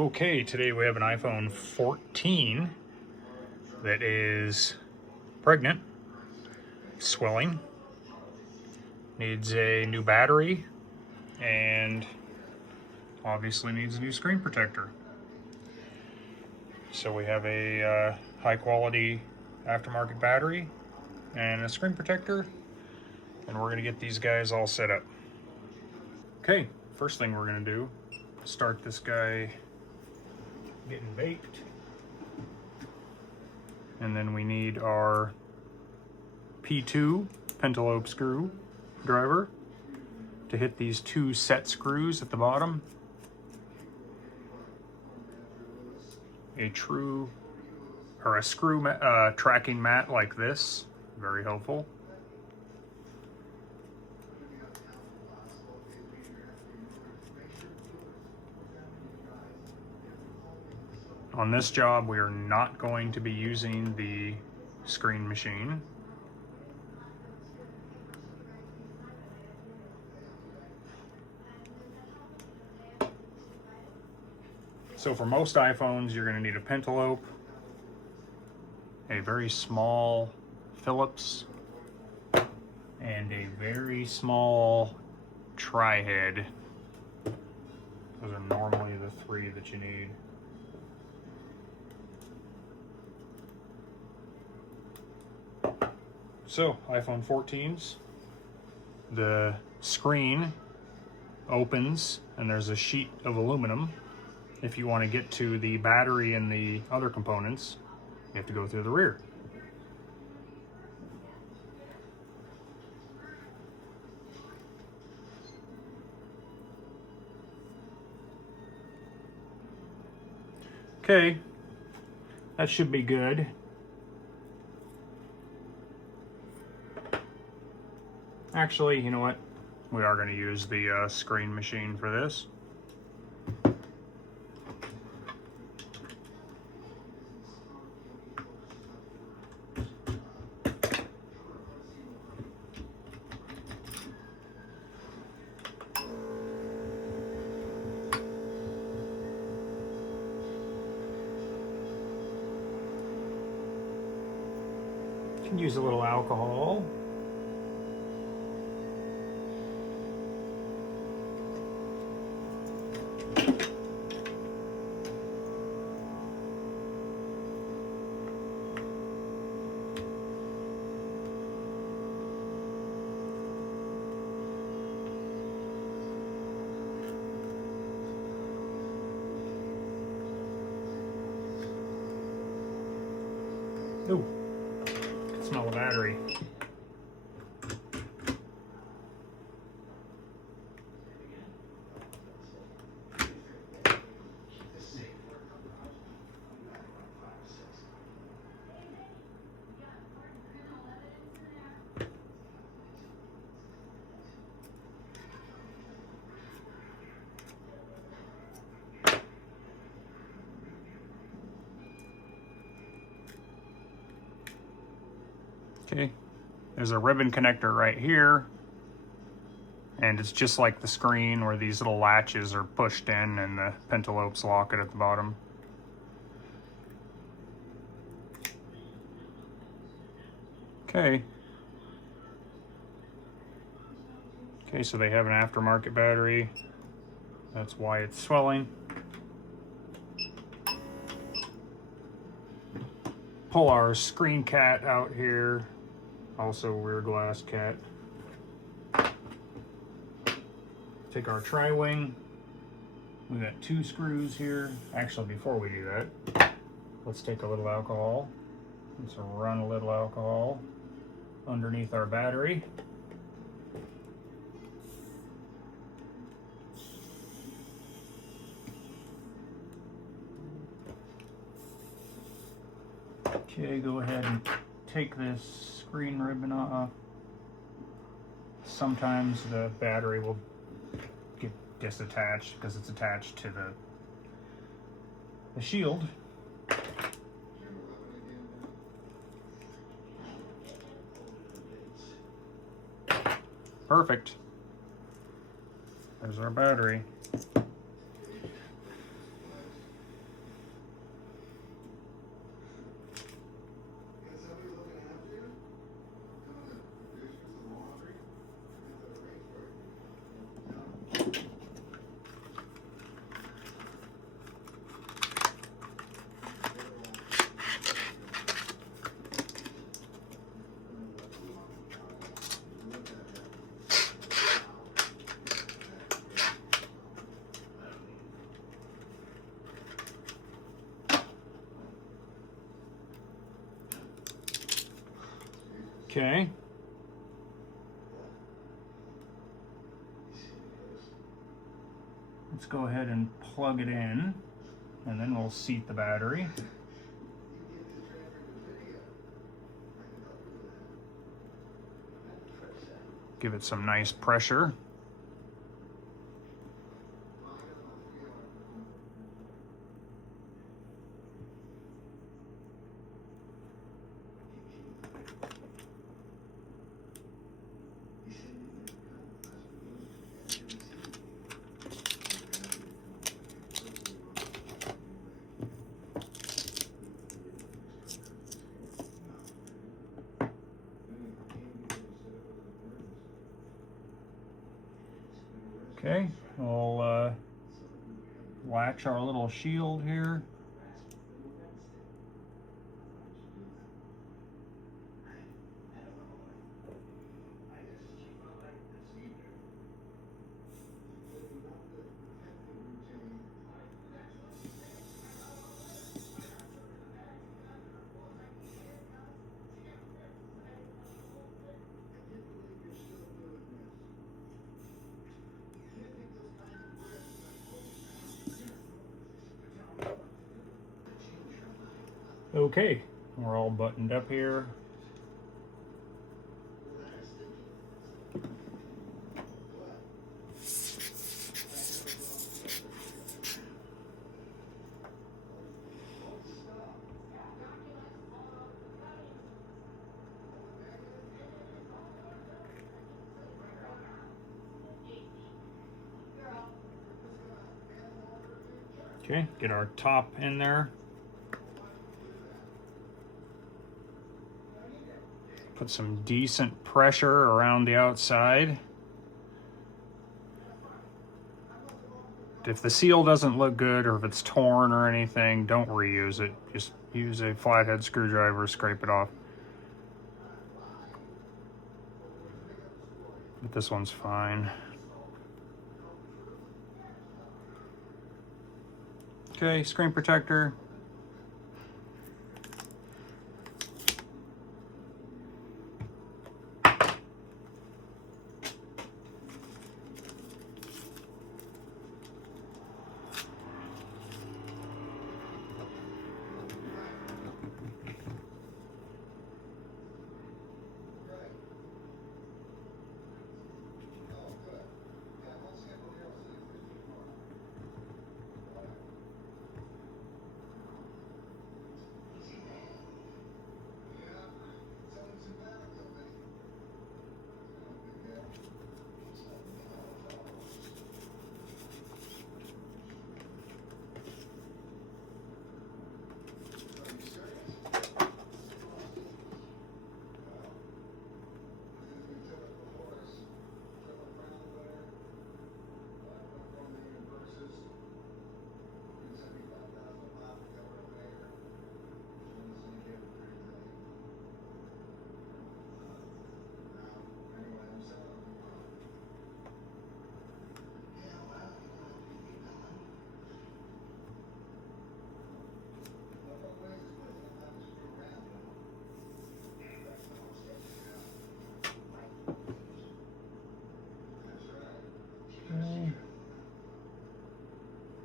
Okay, today we have an iPhone 14 that is pregnant, swelling, needs a new battery, and obviously needs a new screen protector. So we have a high quality aftermarket battery and a screen protector, and we're gonna get these guys all set up. Okay, first thing we're gonna do, start this guy getting baked. And then we need our P2 pentalobe screw driver to hit these two set screws at the bottom. A screw tracking mat like this, very helpful. On this job, we are not going to be using the screen machine. So for most iPhones, you're going to need a pentalobe, a very small Phillips, and a very small tri-head. Those are normally the three that you need. So, iPhone 14s, the screen opens and there's a sheet of aluminum. If you want to get to the battery and the other components, you have to go through the rear. Okay, that should be good. Actually, you know what? We are going to use the screen machine for this. Can use a little alcohol. Ooh, I can smell the battery. Okay, there's a ribbon connector right here, and it's just like the screen where these little latches are pushed in and the pentalobes lock it at the bottom. Okay. Okay, so they have an aftermarket battery. That's why it's swelling. Pull our screen cat out here. Also rear glass cat. Take our tri-wing. We got two screws here. Actually, before we do that, let's take a little alcohol. Let's run a little alcohol underneath our battery. Okay, go ahead and take this screen ribbon off. Sometimes the battery will get disattached because it's attached to the shield. Perfect. There's our battery. Okay. Let's go ahead and plug it in, and then we'll seat the battery. Give it some nice pressure. Okay, we'll latch our little shield here. Okay, we're all buttoned up here. Okay, get our top in there. Put some decent pressure around the outside. If the seal doesn't look good or if it's torn or anything, don't reuse it. Just use a flathead screwdriver, scrape it off. But this one's fine. Okay, screen protector.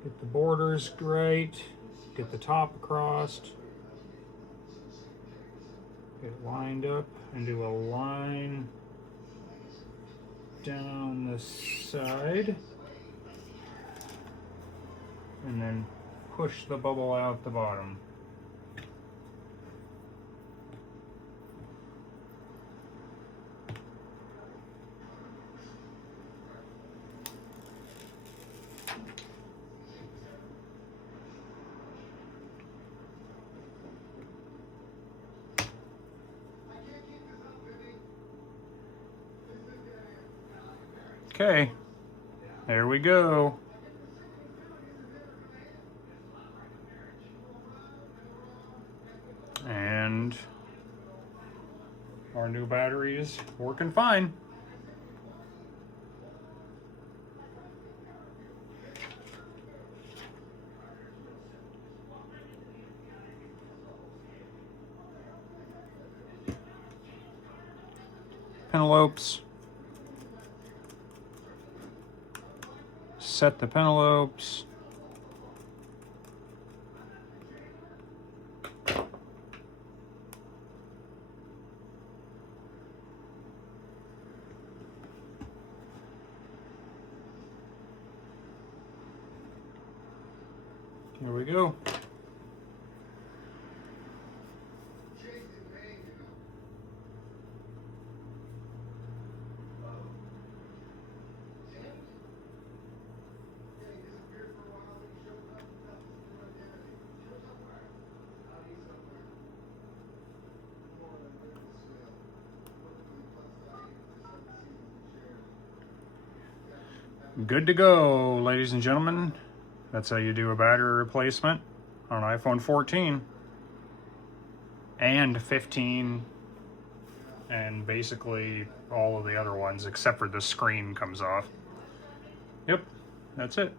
Get the borders right, get the top across, get it lined up, and do a line down the side, and then push the bubble out the bottom. Okay, there we go. And our new battery is working fine. pintle lopes. Set the pintle lopes. Here we go. Good to go, ladies and gentlemen. That's how you do a battery replacement on an iPhone 14 and 15 and basically all of the other ones except for the screen comes off. Yep, that's it.